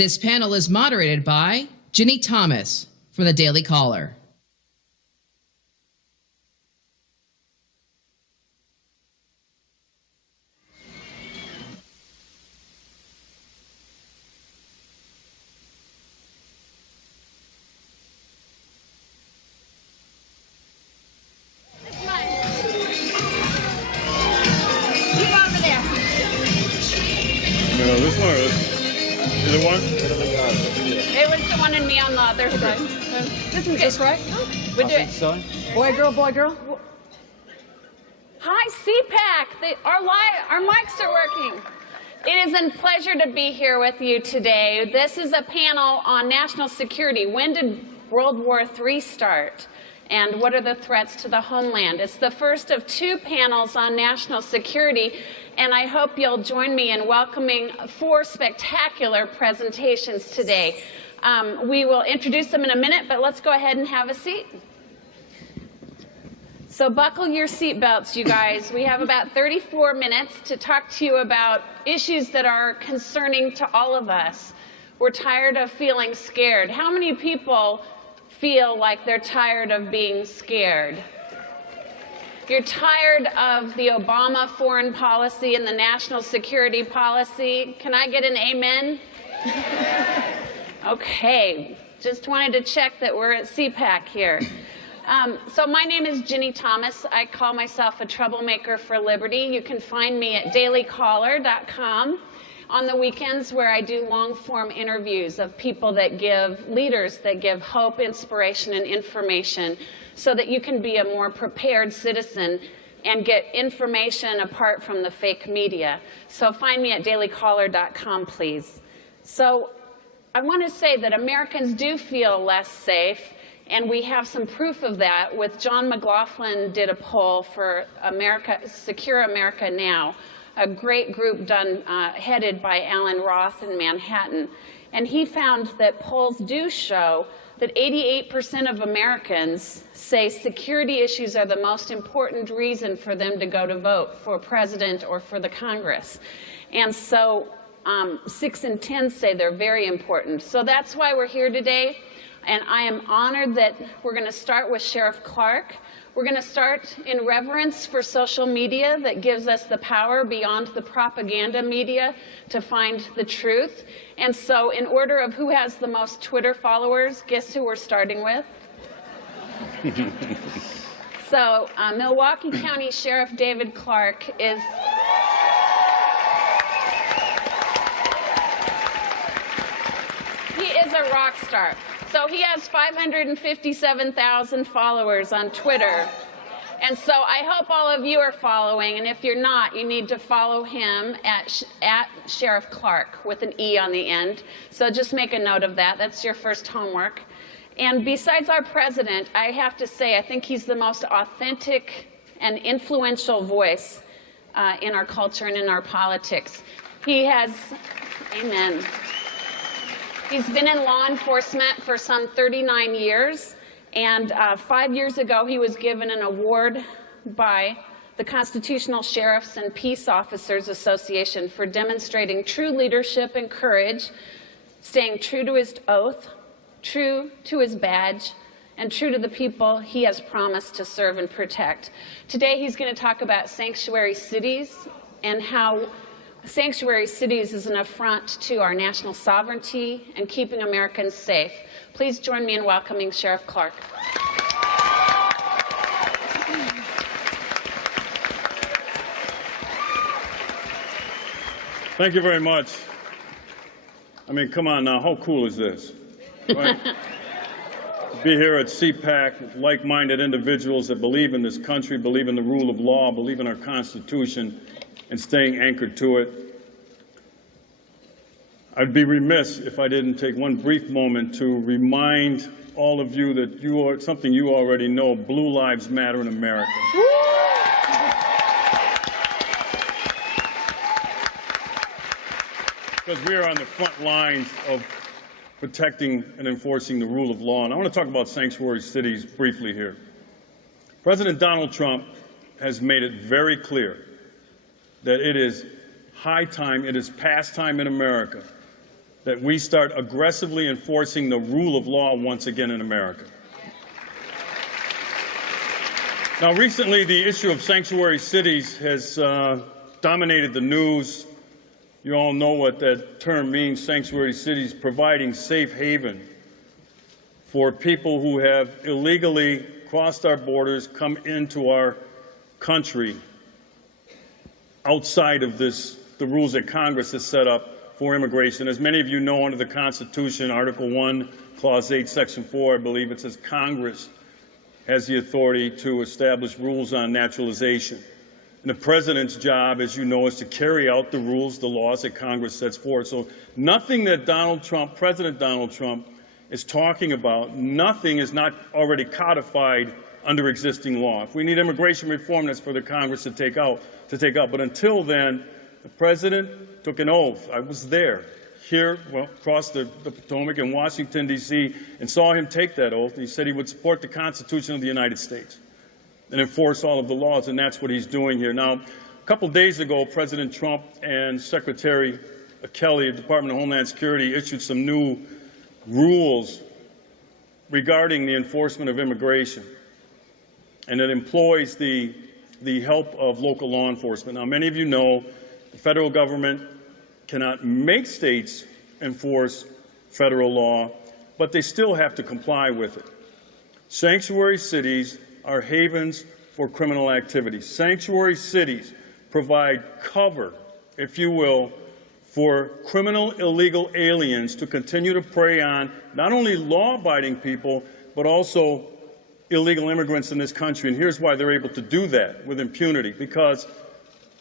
This panel is moderated by Ginny Thomas from the Daily Caller. This one or either one? It was the one and me on the other side. This is just right? We do it. Boy, girl, boy, girl. Hi, CPAC. Our mics are working. It is a pleasure to be here with you today. This is a panel on national security. When did World War III start? And what are the threats to the homeland? It's the first of two panels on national security, and I hope you'll join me in welcoming four spectacular presentations today. We will introduce them in a minute, but let's go ahead and have a seat. So buckle your seatbelts, you guys. We have about 34 minutes to talk to you about issues that are concerning to all of us. We're tired of feeling scared. How many people feel like they're tired of being scared? You're tired of the Obama foreign policy and the national security policy. Can I get an amen? Okay, just wanted to check that we're at CPAC here. So my name is Ginny Thomas. I call myself a troublemaker for liberty. You can find me at dailycaller.com on the weekends, where I do long-form interviews of people that give, leaders that give hope, inspiration, and information so that you can be a more prepared citizen and get information apart from the fake media. So find me at dailycaller.com, please. So I want to say that Americans do feel less safe, and we have some proof of that. With John McLaughlin did a poll for Secure America Now, a great group headed by Alan Roth in Manhattan. And he found that polls do show that 88% of Americans say security issues are the most important reason for them to go to vote for president or for the Congress. And so 6 in 10 say they're very important. So that's why we're here today. And I am honored that we're going to start with Sheriff Clarke. We're going to start in reverence for social media that gives us the power beyond the propaganda media to find the truth. And so in order of who has the most Twitter followers, guess who we're starting with? So Milwaukee County Sheriff David Clarke is... He is a rock star. So he has 557,000 followers on Twitter. And so I hope all of you are following, and if you're not, you need to follow him at Sheriff Clarke with an E on the end. So just make a note of that. That's your first homework. And besides our president, I have to say, I think he's the most authentic and influential voice in our culture and in our politics. He has, amen. He's been in law enforcement for some 39 years, and 5 years ago he was given an award by the Constitutional Sheriffs and Peace Officers Association for demonstrating true leadership and courage, staying true to his oath, true to his badge, and true to the people he has promised to serve and protect. Today he's going to talk about sanctuary cities and how sanctuary cities is an affront to our national sovereignty and keeping Americans safe. Please join me in welcoming Sheriff Clarke. Thank you very much. I mean, come on now, how cool is this? Right? Be here at CPAC with like-minded individuals that believe in this country, believe in the rule of law, believe in our Constitution, and staying anchored to it. I'd be remiss if I didn't take one brief moment to remind all of you that something you already know: Blue Lives Matter in America. Because we are on the front lines of protecting and enforcing the rule of law. And I want to talk about sanctuary cities briefly here. President Donald Trump has made it very clear that it is high time, it is past time in America that we start aggressively enforcing the rule of law once again in America. Now, recently, the issue of sanctuary cities has dominated the news. You all know what that term means, sanctuary cities, providing safe haven for people who have illegally crossed our borders, come into our country outside of the rules that Congress has set up for immigration. As many of you know, under the Constitution, Article 1, Clause 8, Section 4, I believe it says Congress has the authority to establish rules on naturalization. And the President's job, as you know, is to carry out the rules, the laws that Congress sets forth. So nothing that President Donald Trump is talking about, nothing is not already codified under existing law. If we need immigration reform, that's for the Congress to take out. But until then, the President took an oath. I was there, here, across the Potomac in Washington, D.C., and saw him take that oath. He said he would support the Constitution of the United States and enforce all of the laws, and that's what he's doing here. Now, a couple days ago, President Trump and Secretary Kelly of the Department of Homeland Security issued some new rules regarding the enforcement of immigration, and it employs the help of local law enforcement. Now, many of you know the federal government cannot make states enforce federal law, but they still have to comply with it. Sanctuary cities are havens for criminal activity. Sanctuary cities provide cover, if you will, for criminal illegal aliens to continue to prey on not only law-abiding people, but also illegal immigrants in this country. And here's why they're able to do that with impunity. Because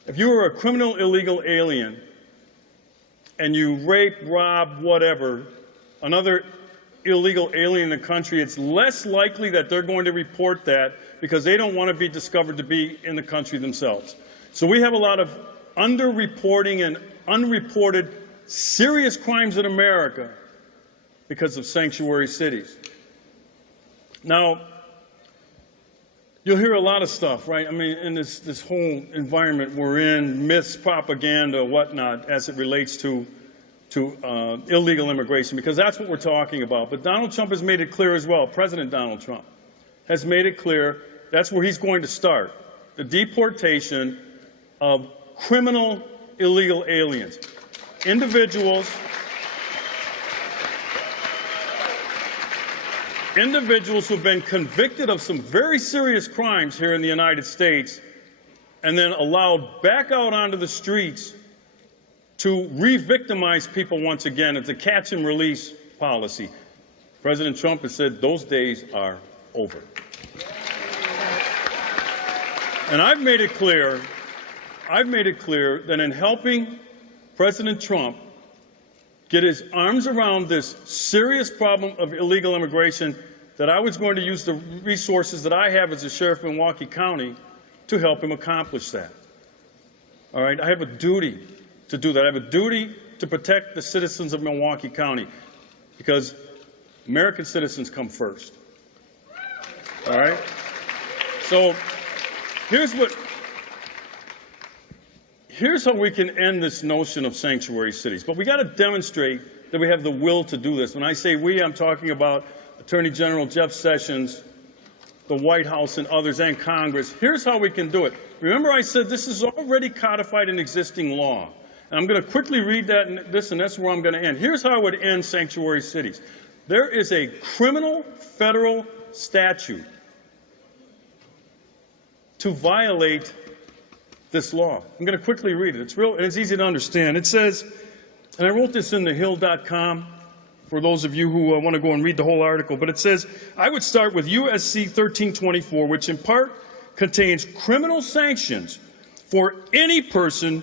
if you are a criminal illegal alien and you rape, rob, whatever, another illegal alien in the country, it's less likely that they're going to report that because they don't want to be discovered to be in the country themselves. So we have a lot of underreporting and unreported serious crimes in America because of sanctuary cities. Now, you'll hear a lot of stuff, right? I mean, in this whole environment we're in, myths, propaganda, whatnot, as it relates to illegal immigration, because that's what we're talking about. But Donald Trump has made it clear as well. President Donald Trump has made it clear that's where he's going to start, the deportation of criminal illegal aliens, individuals who've been convicted of some very serious crimes here in the United States and then allowed back out onto the streets to re-victimize people once again. It's a catch and release policy. President Trump has said those days are over. And I've made it clear that in helping President Trump get his arms around this serious problem of illegal immigration, that I was going to use the resources that I have as a sheriff in Milwaukee County to help him accomplish that. All right? I have a duty to do that. I have a duty to protect the citizens of Milwaukee County because American citizens come first. All right? So here's how we can end this notion of sanctuary cities. But we got to demonstrate that we have the will to do this. When I say we, I'm talking about Attorney General Jeff Sessions, the White House, and others, and Congress. Here's how we can do it. Remember, I said this is already codified in existing law. And I'm going to quickly read that and that's where I'm going to end. Here's how I would end sanctuary cities. There is a criminal federal statute to violate this law. I'm going to quickly read it. It's real and it's easy to understand. It says, and I wrote this in thehill.com for those of you who want to go and read the whole article, but it says, I would start with USC 1324, which in part contains criminal sanctions for any person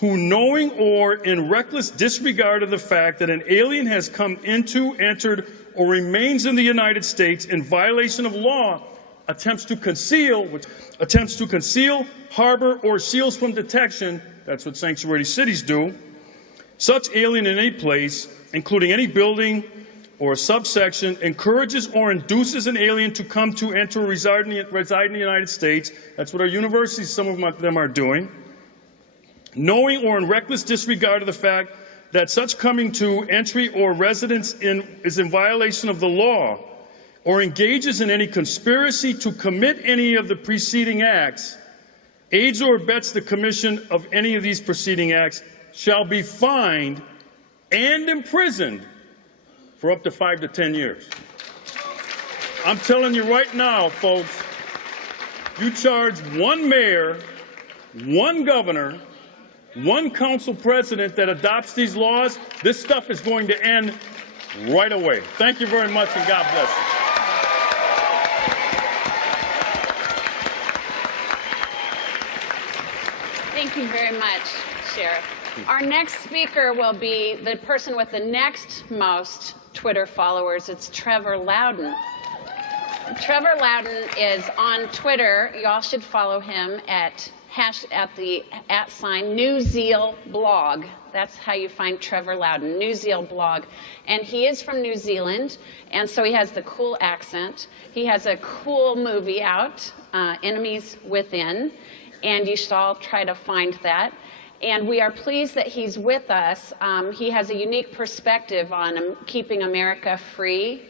who, knowing or in reckless disregard of the fact that an alien has come into, entered, or remains in the United States in violation of law, attempts to conceal, harbor, or shields from detection, that's what sanctuary cities do, such alien in any place, including any building or subsection, encourages or induces an alien to come to, enter, or reside in the United States. That's what our universities, some of them are doing. Knowing or in reckless disregard of the fact that such coming to, entry, or residence is in violation of the law, or engages in any conspiracy to commit any of the preceding acts, aids or abets the commission of any of these preceding acts, shall be fined and imprisoned for up to 5 to 10 years. I'm telling you right now, folks, you charge one mayor, one governor, one council president that adopts these laws, this stuff is going to end right away. Thank you very much, and God bless you. Thank you very much, Sheriff. Our next speaker will be the person with the next most Twitter followers. It's Trevor Loudon. Trevor Loudon is on Twitter. Y'all should follow him at the @ New Zeal blog. That's how you find Trevor Loudon, New Zeal blog. And he is from New Zealand, and so he has the cool accent. He has a cool movie out, Enemies Within, and you should all try to find that. And we are pleased that he's with us. He has a unique perspective on keeping America free.